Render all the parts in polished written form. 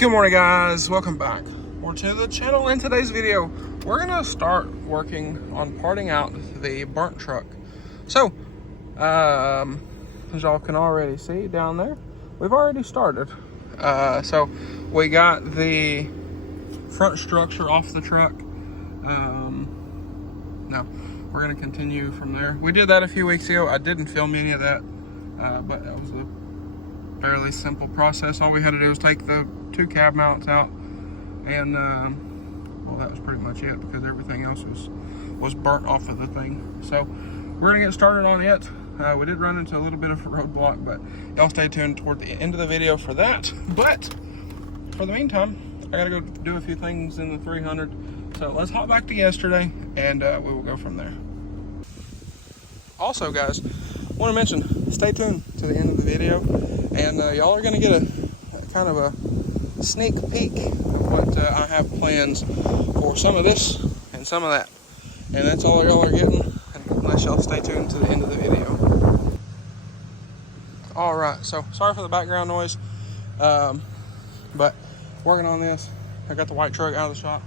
Good morning, guys. Welcome back to the channel. In today's video, we're gonna start working on parting out the burnt truck. So, as y'all can already see down there, we've already started. So we got the front structure off the truck. Now we're gonna continue from there. We did that a few weeks ago. I didn't film any of that, but that was a fairly simple process. All we had to do was take the two cab mounts out, and well, that was pretty much it, because everything else was burnt off of the thing. So we're gonna get started on it. We did run into a little bit of a roadblock, but y'all stay tuned toward the end of the video for that. But for the meantime, I gotta go do a few things in the 300. So let's hop back to yesterday, and we will go from there. Also, guys, I want to mention, stay tuned to the end of the video, and y'all are gonna get a kind of a sneak peek of what I have plans for some of this and some of that. And that's all y'all are getting, unless y'all stay tuned to the end of the video. Alright, so sorry for the background noise, but working on this. I got the white truck out of the shop.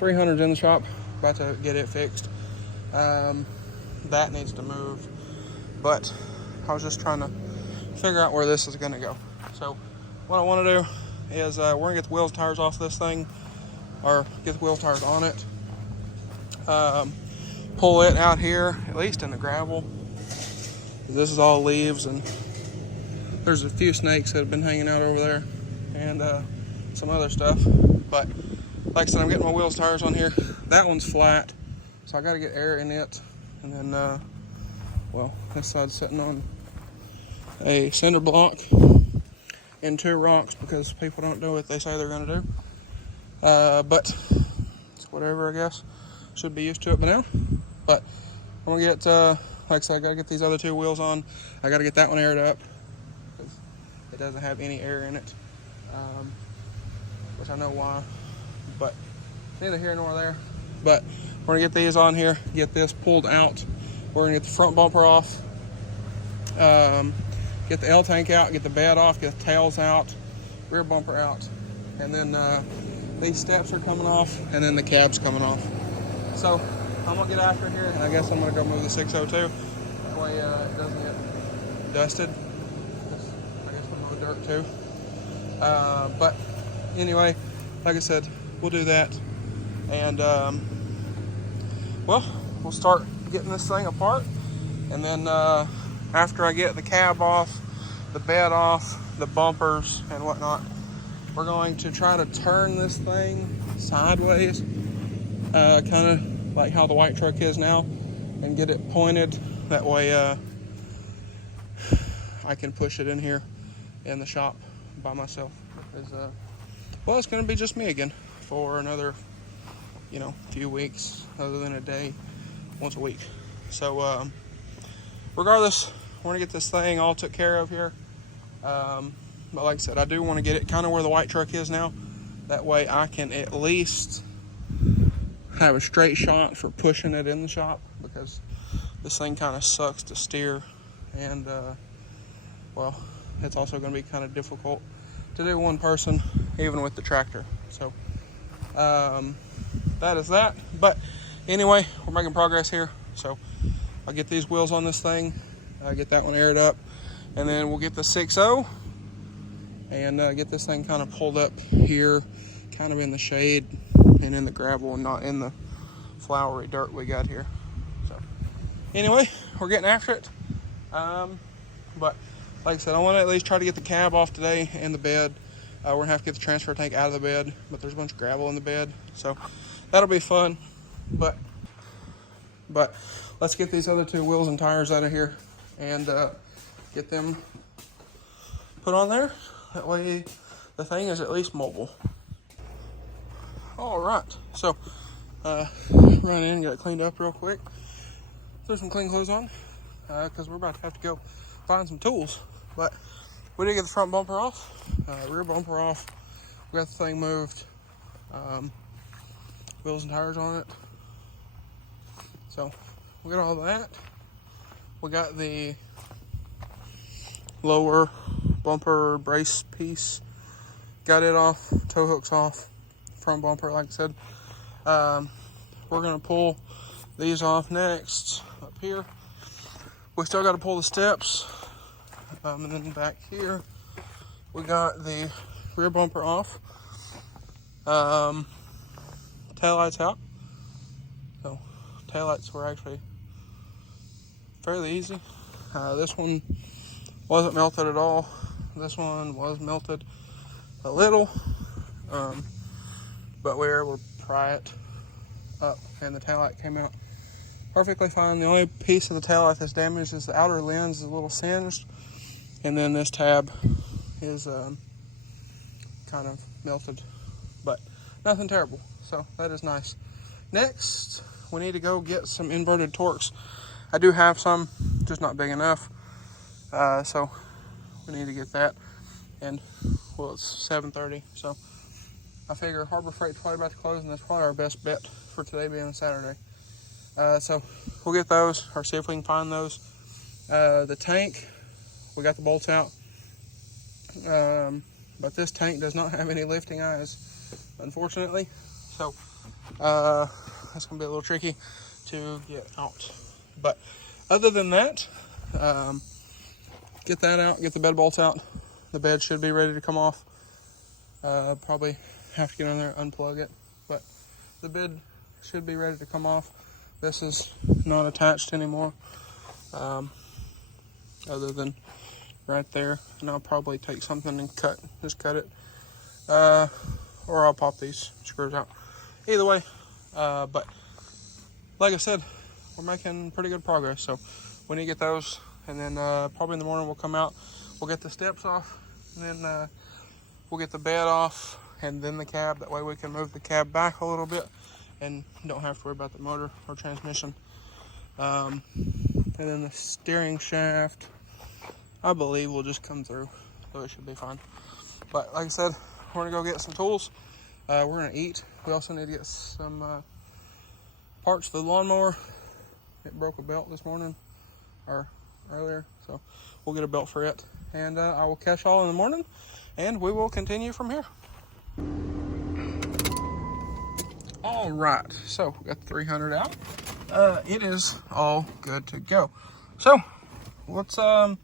300's in the shop, about to get it fixed. That needs to move, but I was just trying to figure out where this is going to go. So what I want to do is we're going to get the wheels and tires off this thing, or get the wheels and tires on it. Pull it out here, at least in the gravel. This is all leaves, and there's a few snakes that have been hanging out over there, and some other stuff. But like I said, I'm getting my wheels and tires on here. That one's flat, so I got to get air in it. And then, well, this side's sitting on a cinder block and two rocks, because people don't do what they say they're going to do. But it's whatever, I guess. Should be used to it by now. But I'm going to get, like I said, I got to get these other two wheels on. I got to get that one aired up, because it doesn't have any air in it, which I know why, but neither here nor there. But we're going to get these on here, get this pulled out. We're going to get the front bumper off, get the L tank out, get the bed off, get the tails out, rear bumper out, and then these steps are coming off, and then the cab's coming off. So I'm going to get after here, and I guess I'm going to go move the 602. That way it doesn't get dusted. I guess we'll mow dirt too. But anyway, like I said, we'll do that. And well, we'll start getting this thing apart, and then after I get the cab off, the bed off, the bumpers and whatnot, we're going to try to turn this thing sideways, kind of like how the white truck is now, and get it pointed. That way I can push it in here in the shop by myself, because well, it's going to be just me again for another, you know, few weeks, other than a day once a week. So regardless, we're gonna get this thing all took care of here. But like I said, I do want to get it kind of where the white truck is now. That way I can at least have a straight shot for pushing it in the shop, because this thing kind of sucks to steer, and well, it's also going to be kind of difficult to do one person, even with the tractor. So that is that. But anyway, we're making progress here. So I'll get these wheels on this thing, get that one aired up, and then we'll get the 6.0 and get this thing kind of pulled up here, kind of in the shade and in the gravel, and not in the flowery dirt we got here. So anyway, we're getting after it. But like I said, I want to at least try to get the cab off today and the bed. We're gonna have to get the transfer tank out of the bed, but there's a bunch of gravel in the bed, so that'll be fun. But let's get these other two wheels and tires out of here, and get them put on there. That way the thing is at least mobile. All right, so run in and get it cleaned up real quick. Throw some clean clothes on, because we're about to have to go find some tools. But we did get the front bumper off, rear bumper off. We got the thing moved, wheels and tires on it. So we got all that. We got the lower bumper brace piece got it off, tow hooks off, front bumper, like I said. We're gonna pull these off next up here. We still got to pull the steps, and then back here we got the rear bumper off. Taillights out. So taillights were actually fairly easy. This one wasn't melted at all. This one was melted a little, but we were able to pry it up, and the taillight came out perfectly fine. The only piece of the taillight that's damaged is the outer lens is a little singed, and then this tab is kind of melted, but nothing terrible. So that is nice. Next, we need to go get some inverted Torx. I do have some, just not big enough. So we need to get that. And well, it's 7:30, so I figure Harbor Freight's probably about to close, and that's probably our best bet for today being a Saturday. So we'll get those, or see if we can find those. The tank, we got the bolts out, but this tank does not have any lifting eyes, unfortunately. So that's gonna be a little tricky to get out. But other than that, get that out, get the bed bolts out. The bed should be ready to come off. Probably have to get in there and unplug it, but the bed should be ready to come off. This is not attached anymore, other than right there. And I'll probably take something and just cut it, or I'll pop these screws out. Either way, but like I said, we're making pretty good progress. So we need to get those, and then probably in the morning we'll come out. We'll get the steps off, and then we'll get the bed off, and then the cab. That way we can move the cab back a little bit and don't have to worry about the motor or transmission. And then the steering shaft, I believe, will just come through, so it should be fine. But like I said, we're gonna go get some tools. We're gonna eat. We also need to get some parts for the lawnmower. It broke a belt this morning, or earlier, so we'll get a belt for it. And I will catch y'all in the morning, and we will continue from here. All right, so we got the 300 out. It is all good to go. So let's, like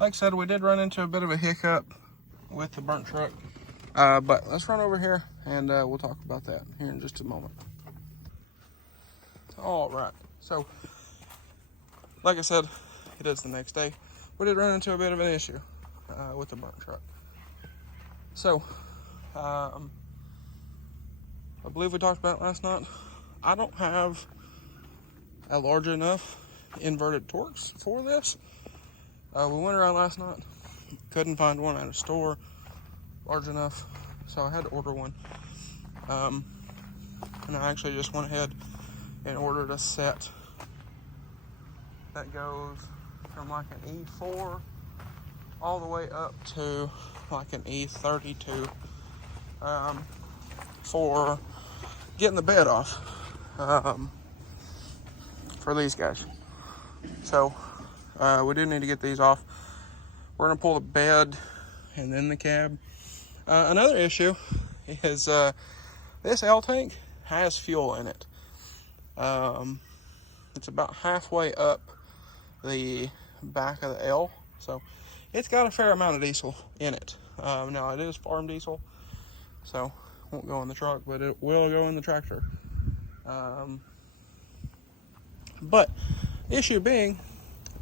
I said, we did run into a bit of a hiccup with the burnt truck, but let's run over here and we'll talk about that here in just a moment. All right, so like I said, it is the next day. We did run into a bit of an issue with the burnt truck. So I believe we talked about it last night. I don't have a large enough inverted Torx for this. We went around last night, couldn't find one at a store large enough, so I had to order one. And I actually just went ahead and ordered a set that goes from like an E4 all the way up to like an E32 for getting the bed off for these guys. So we do need to get these off. We're gonna pull the bed and then the cab. Another issue is this L tank has fuel in it. It's about halfway up the back of the L, so it's got a fair amount of diesel in it. Now it is farm diesel, so won't go in the truck, but it will go in the tractor. But issue being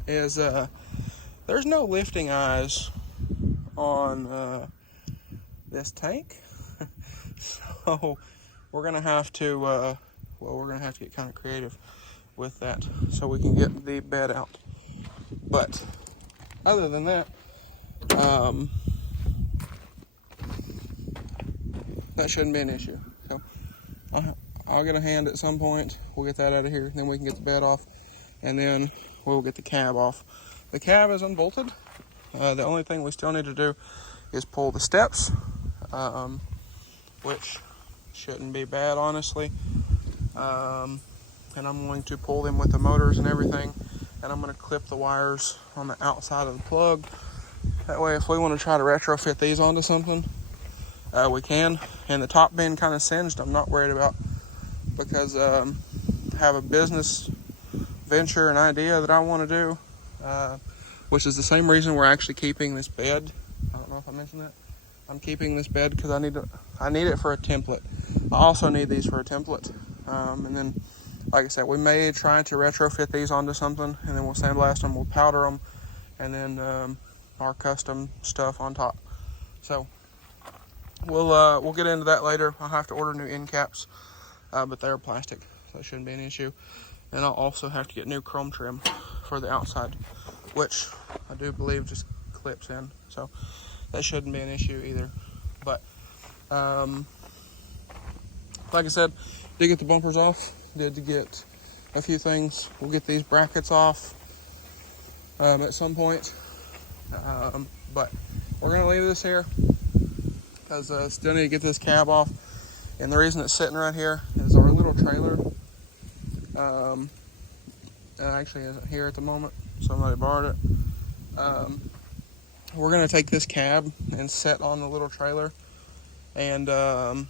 is there's no lifting eyes on this tank, so we're gonna have to get kind of creative with that so we can get the bed out. But other than that, that shouldn't be an issue. So I'll get a hand at some point. We'll get that out of here, then we can get the bed off, and then we'll get the cab off. The cab is unbolted. The only thing we still need to do is pull the steps, which shouldn't be bad, honestly. And I'm going to pull them with the motors and everything, and I'm going to clip the wires on the outside of the plug. That way, if we want to try to retrofit these onto something, we can. And the top being kind of singed, I'm not worried about, because I have a business venture and idea that I want to do, which is the same reason we're actually keeping this bed. I don't know if I mentioned that. I'm keeping this bed because I need it for a template. I also need these for a template. And then, like I said, we may try to retrofit these onto something, and then we'll sandblast them, we'll powder them, and then our custom stuff on top. So we'll get into that later. I'll have to order new end caps, but they're plastic, so that shouldn't be an issue. And I'll also have to get new chrome trim for the outside, which I do believe just clips in, so that shouldn't be an issue either. But like I said, did get the bumpers off, did get a few things. We'll get these brackets off at some point, but we're gonna leave this here because still need to get this cab off. And the reason it's sitting right here is our little trailer actually isn't here at the moment. Somebody borrowed it. We're gonna take this cab and set on the little trailer, and well,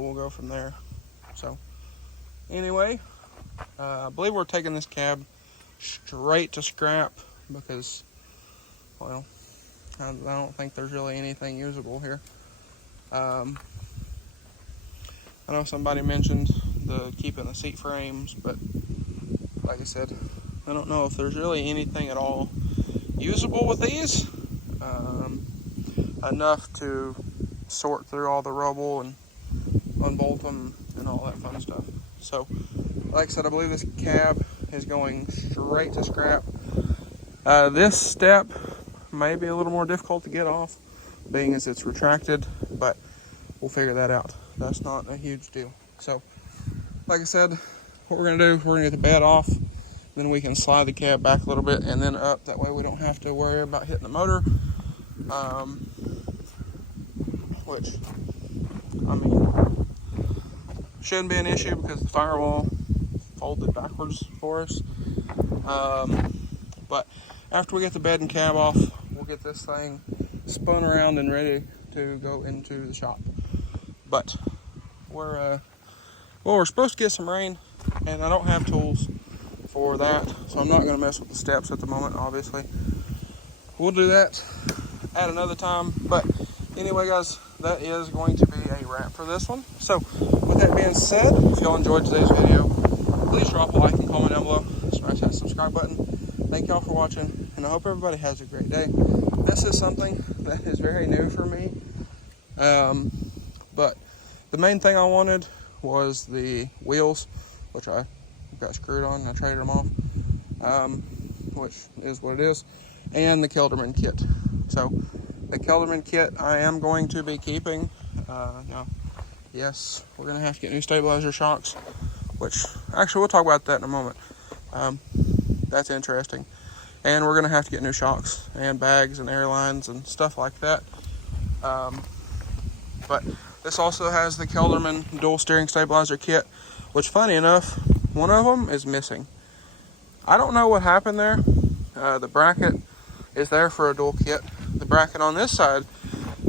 we'll go from there. So anyway, I believe we're taking this cab straight to scrap because, well, I don't think there's really anything usable here. I know somebody mentioned keeping the seat frames, but like I said, I don't know if there's really anything at all usable with these, enough to sort through all the rubble and unbolt them and all that fun stuff. So like I said, I believe this cab is going straight to scrap. This step may be a little more difficult to get off, being as it's retracted, but we'll figure that out. That's not a huge deal. So like I said, what we're gonna do, we're gonna get the bed off, then we can slide the cab back a little bit and then up. That way we don't have to worry about hitting the motor, which, I mean, shouldn't be an issue because the firewall folded backwards for us. But after we get the bed and cab off, we'll get this thing spun around and ready to go into the shop. But we're supposed to get some rain, and I don't have tools for that, so I'm not going to mess with the steps at the moment, obviously. We'll do that at another time. But anyway, guys, that is going to be a wrap for this one. So with that being said, if y'all enjoyed today's video, please drop a like and comment down below. Smash that subscribe button. Thank y'all for watching, and I hope everybody has a great day. This is something that is very new for me, but the main thing I wanted was the wheels, which I got screwed on and I traded them off, which is what it is, and the Kelderman kit. So the Kelderman kit I am going to be keeping. Now, yes, we're going to have to get new stabilizer shocks, which actually we'll talk about that in a moment. That's interesting. And we're going to have to get new shocks and bags and airlines and stuff like that. But this also has the Kelderman dual steering stabilizer kit, which, funny enough, one of them is missing. I don't know what happened there. The bracket is there for a dual kit. The bracket on this side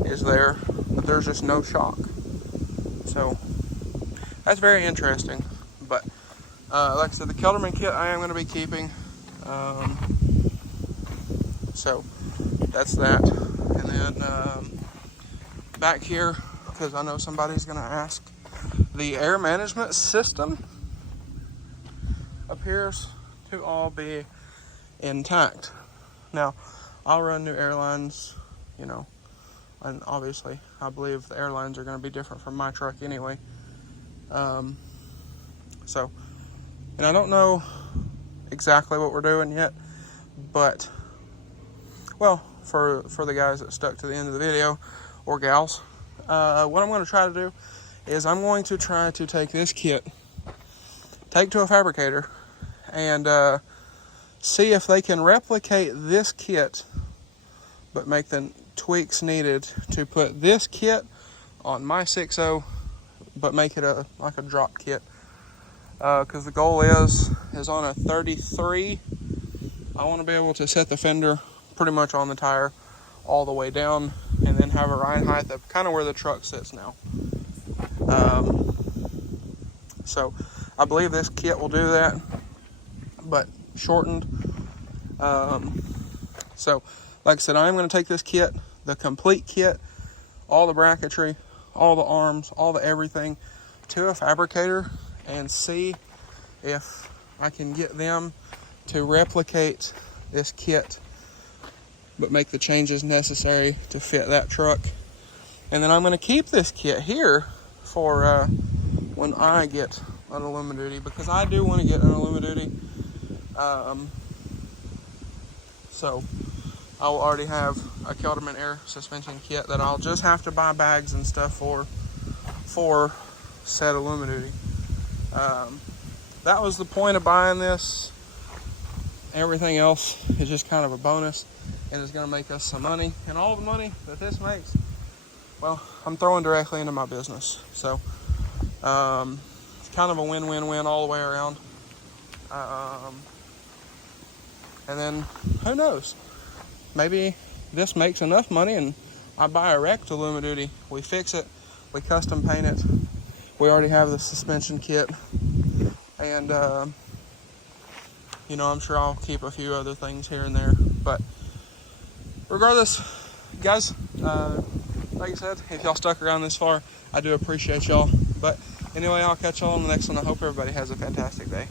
is there, but there's just no shock. So that's very interesting. But like I said, the Kelderman kit I am going to be keeping. So that's that. And then back here, because I know somebody's going to ask, the air management system appears to all be intact. Now, I'll run new airlines, you know, and obviously I believe the airlines are going to be different from my truck anyway. So, and I don't know exactly what we're doing yet, but, well, for the guys that stuck to the end of the video, or gals, what I'm going to try to do is I'm going to try to take this kit, take to a fabricator, and see if they can replicate this kit, but make the tweaks needed to put this kit on my 6.0, but make it like a drop kit. Because the goal is on a 33, I want to be able to set the fender pretty much on the tire all the way down, and and have a ride height of kind of where the truck sits now. So I believe this kit will do that, but shortened. So like I said, I'm going to take this kit, the complete kit, all the bracketry, all the arms, all the everything, to a fabricator and see if I can get them to replicate this kit but make the changes necessary to fit that truck. And then I'm going to keep this kit here for when I get an Alumiduty, because I do want to get an Alumiduty. So I will already have a Kelderman air suspension kit that I'll just have to buy bags and stuff for said Alumiduty. That was the point of buying this. Everything else is just kind of a bonus, and it's going to make us some money. And all the money that this makes, well, I'm throwing directly into my business. So it's kind of a win-win-win all the way around. And then who knows? Maybe this makes enough money and I buy a wrecked Alumiduty. We fix it, we custom paint it. We already have the suspension kit, and you know, I'm sure I'll keep a few other things here and there. But regardless, guys, like I said, if y'all stuck around this far, I do appreciate y'all. But anyway, I'll catch y'all on the next one. I hope everybody has a fantastic day.